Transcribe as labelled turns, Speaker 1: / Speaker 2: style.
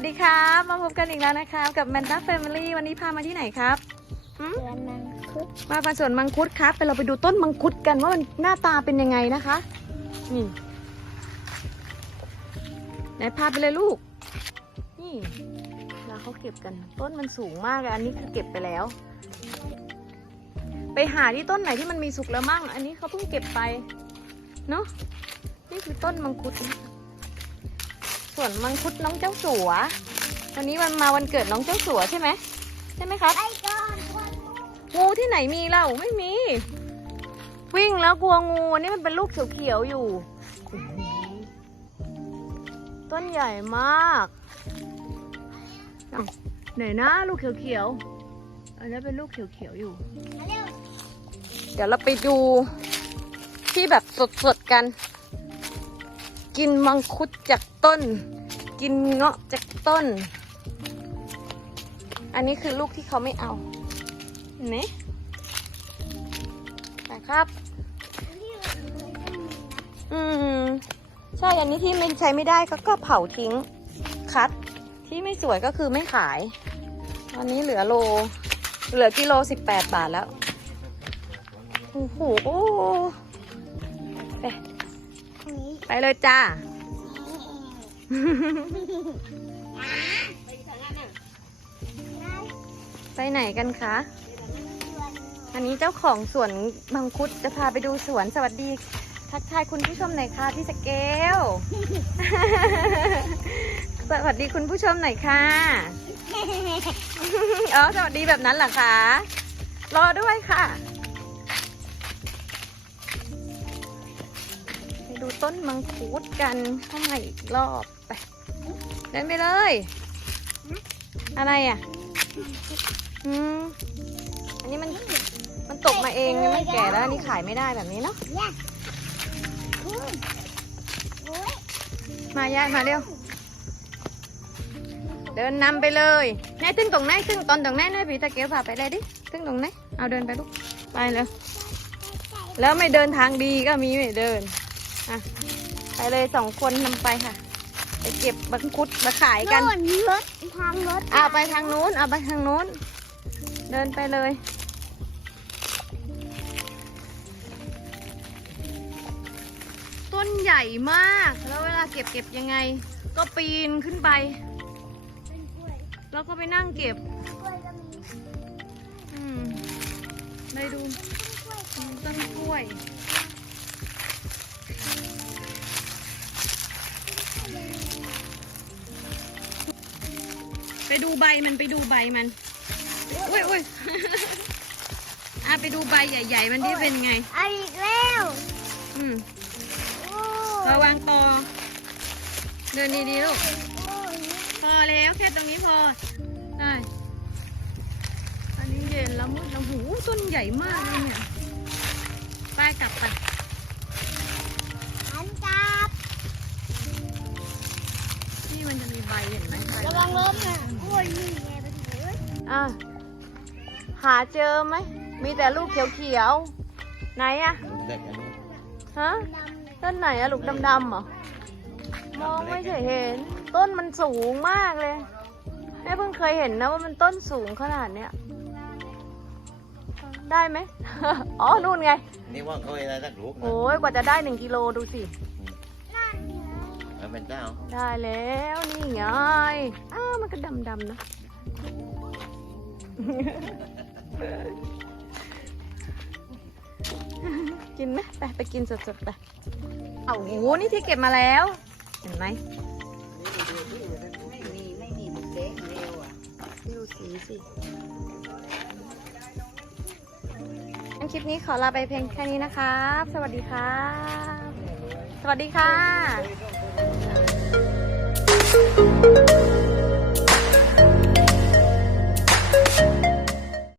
Speaker 1: วัสดีครับ มาพบกันอีกแล้วนะครับ กับแมนต้าแฟมิลี่วันนี้พามาที่ไหนครับหืม
Speaker 2: เดือนมังคุด
Speaker 1: มาปสวนมังคุดครับ ไปเราไปดูต้นมังคุดกันว่ามันหน้าตาเป็นยังไงนะคะนี่ไหนพาไปเลยลูก นี่เราเขาเก็บกัน ต้นมันสูงมากเลยอันนี้คือเก็บไปแล้ว ไปหาที่ต้นไหนที่มันมีสุกแล้วมั่ง อันนี้เขาเพิ่งเก็บไป เนาะนี่คือต้นมังคุดนะ ส่วนมังคุดน้องเจ้าสัว วันนี้วันมาวันเกิดน้องเจ้าสัวใช่ไหมใช่ไหมครับ
Speaker 2: ไอ้กอน
Speaker 1: งูที่ไหนมีเล่าไม่มี วิ่งแล้วกลัวงูนี่มันเป็นลูกเขียวๆอยู่ ต้นใหญ่มากไหนนะลูกเขียวๆอันนี้เป็นลูกเขียวๆอยู่
Speaker 2: เดี๋
Speaker 1: ยวเราไปดูที่แบบสดๆกัน กินมังคุดจากต้น กินเงาะจากต้น อันนี้คือลูกที่เขาไม่เอาเห็นไหมไปครับ อืม ใช่ อันนี้ที่ไม่ใช้ไม่ได้ก็ก็เผาทิ้ง คัด ที่ไม่สวยก็คือไม่ขายวันนี้เหลือโล เหลือกิโลสิบแปดบาทแล้ว โอ้โหไป
Speaker 2: ตรงนี้
Speaker 1: ไปเลยจ้า ไปไหนกันคะ อันนี้เจ้าของสวนมังคุดจะพาไปดูสวนสวัสดี ทักทายคุณผู้ชมหน่อยค่ะพี่สเกล สวัสดีคุณผู้ชมหน่อยค่ะ อ๋อ สวัสดีแบบนั้นเหรอคะ รอด้วยค่ะ ต้นมังคุดกันเข้างในอีกรอบไปเดินไปเลย อะไรอะอืมอันนี้มันมันตกมาเองมันแก่แล้วอันนี้ขายไม่ได้แบบนี้เนาะ
Speaker 2: มา
Speaker 1: ยายมาเร็วเดินนำไปเลยแน่ตึ้งตรงไหนตึ้งตอนตรงไหนนะพี่ตะเกียบพาไปเลยดิตึ้งตรงไหนเอาเดินไปลูกไปเลยแล้วไม่เดินทางดีก็มีไม่เดิน อะไปเลยสองคนนำไปค่ะ ไปเก็บบังคุดมาขายกัน
Speaker 2: โน่นรถทางรถ
Speaker 1: เอาไปทางนู้นเอาไปทางนู้น เดินไปเลยต้นใหญ่มาก แล้วเวลาเก็บเก็บยังไง ก็ปีนขึ้นไป
Speaker 2: เป็นกล้วย
Speaker 1: แล้วก็ไปนั่งเก็บ
Speaker 2: กล้วยก็มี
Speaker 1: อืมเลยดู
Speaker 2: กล้วย
Speaker 1: ต้นกล้วย ไปดูใบมันไปดูใบมันอุ้ยอุ้ยอะไปดูใบใหญ่ ๆ มันที่เป็นไง
Speaker 2: เอาอีกแล้ว
Speaker 1: อืม
Speaker 2: โอ้
Speaker 1: ระวังตอเดินดีๆลูก
Speaker 2: โอ้ย
Speaker 1: พอแล้วแค่ตรงนี้พอได้อันนี้เย็นแล้วมืดแล้วหูต้นใหญ่มากเลยเนี่ย ไปกลับไป มันจะมีใบเห็นไหมใบ
Speaker 2: ระวังล้มนะกล้วยนี่ไงไปถึง
Speaker 1: อะหาเจอไหม มีแต่ลูกเขียวๆ ไหนอะ
Speaker 3: เล็กอันนี้
Speaker 1: ฮะ
Speaker 2: ดำเลย
Speaker 1: ต้นไหนอะลูกดำๆเหรอ มองไม่เคยเห็น ต้นมันสูงมากเลย แม่เพิ่งเคยเห็นนะว่ามันต้นสูงขนาดเนี้ย ได้ไหม อ๋อ นู่นไง
Speaker 3: นี่ว่าเขาอะไรสักลูกนะ
Speaker 1: โอ้ยกว่าจะได้หนึ่งกิโลดูสิ
Speaker 2: นั่นไง
Speaker 3: เอาเป็นเจ้า
Speaker 1: ได้แล้วนี่ไง อ้าวมันก็ดำๆนะ กินไหมไปไปกินสดๆไปเอาโอ้โหนี่ที่เก็บมาแล้ว เห็นไหม
Speaker 4: ไม่มีไม่มีบุกเล็กเร็วอะ
Speaker 1: ดูสีสิงั้นคลิปนี้ขอลาไปเพียงแค่นี้นะครับ สวัสดีครับ สวัสดีค่ะ